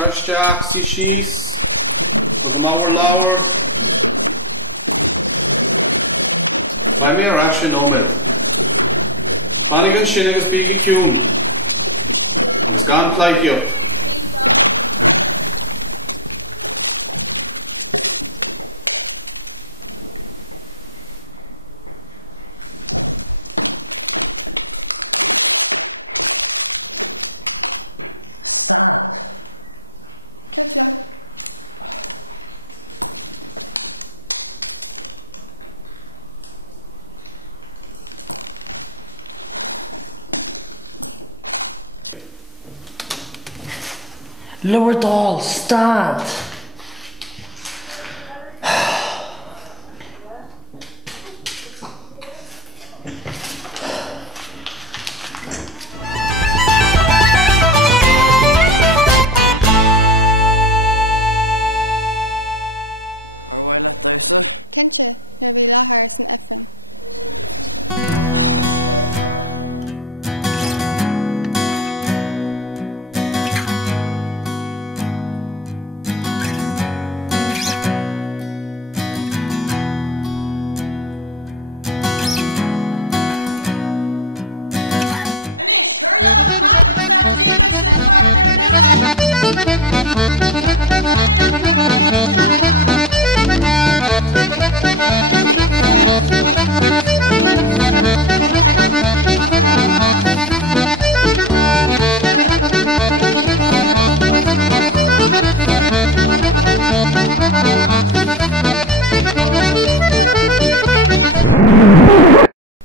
Touchdown, see sheets. Lower. I'm here rushing over. Hannigan shilling is being tuned. Not like you. Stop. Catch ya. Lower doll, stand. Ar bhfuil le dosa? Cinse, ar bhí láthair san Efren.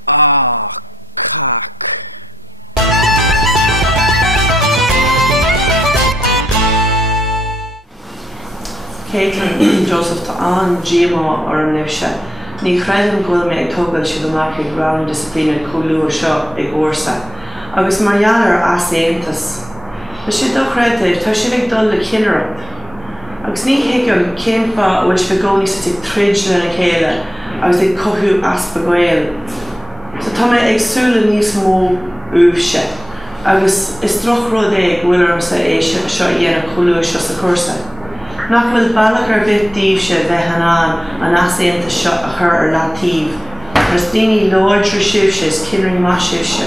Ah, cock. Caitlin Joseph tá an GMO ar an libse. Ní chreidim gofuil mé ag tógáil si go mac ag ground disciplíne cúlú seo ag uorsa. Agus mar dhealar as éantas. Tá si do chreidir, tá si ag dul le cineracht. Agus ní hiiciúil céimpa bhfuil si gcónaí sa ag trid lena chéile agus ag cothú aspa gael. So tá mé ag súla níos mó úbse. Agus is troch rud ag bhfuil arm sa é seo dhéanamh cúlú seo sa cursa. Nach bhfuil bailach ar bit díobse bheith an as éanta seo a chur ar latíh. Ars daoine láidre sibse is cinraí má sibse.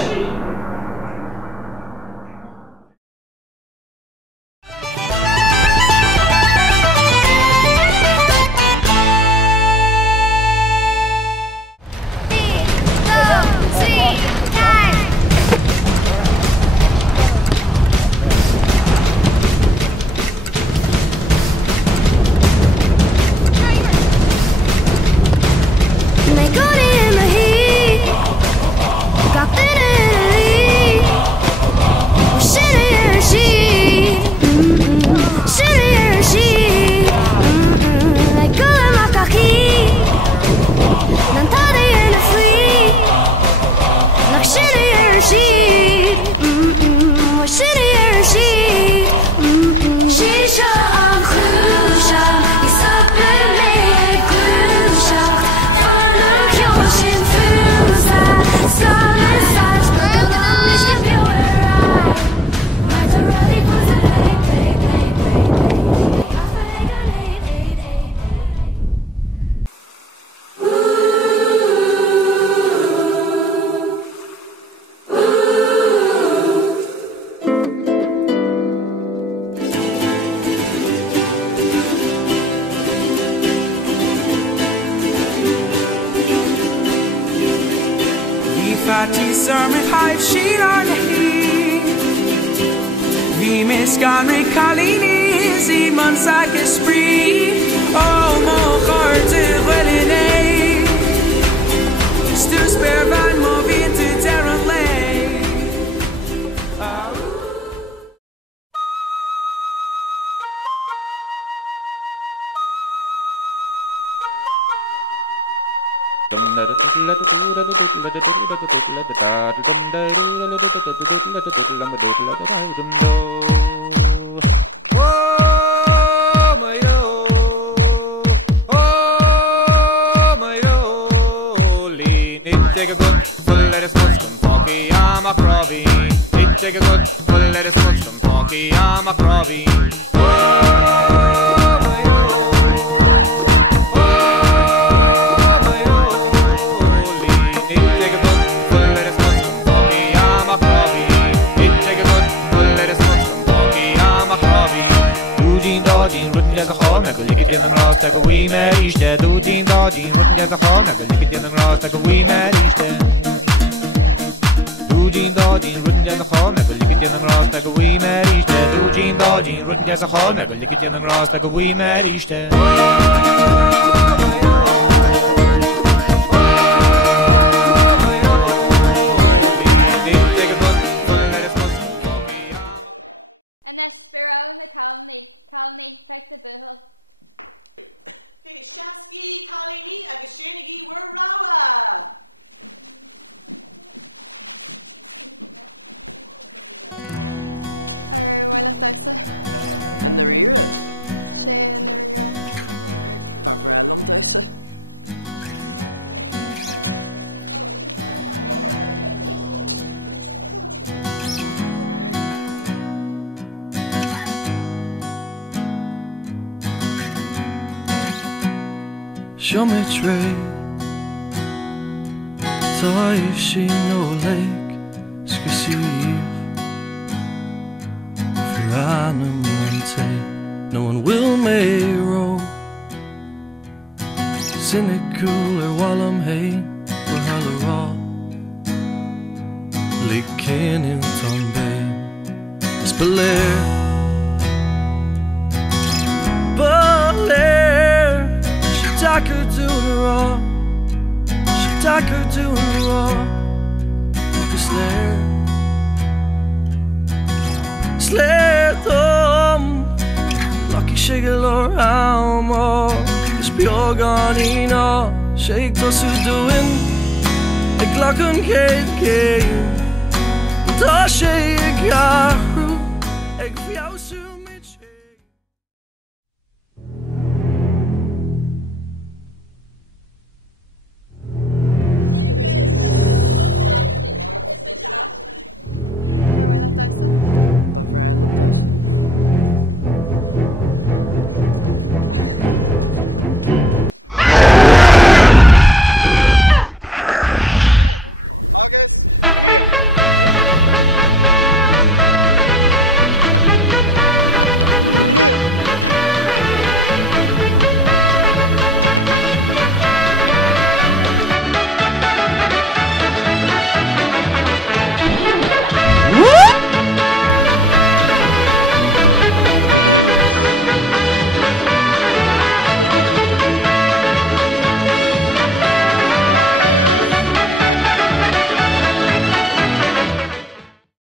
Innes Spiro na Colony, Fecht the Buhel. Okay, Shaski, Colony, agus Shinigi, we're Rawa! Bhfuil dosa And the Rira. sé in the rio. Barbrellum Dysa. Show me tray. Thought you see no lake. Squishy. No one will may roam. Cynical or while I'm hay. We're holler raw. Lake in Bay. It's Belair. She her to the raw. She her to the raw. Slare them. Lucky shiggle or amo. It's pure ganina. Shake those who doing. The clock on cake. Da shake yaru. Egg fiausu mitch. Bhfuil dosa Barbrellum Dysa. August, come here.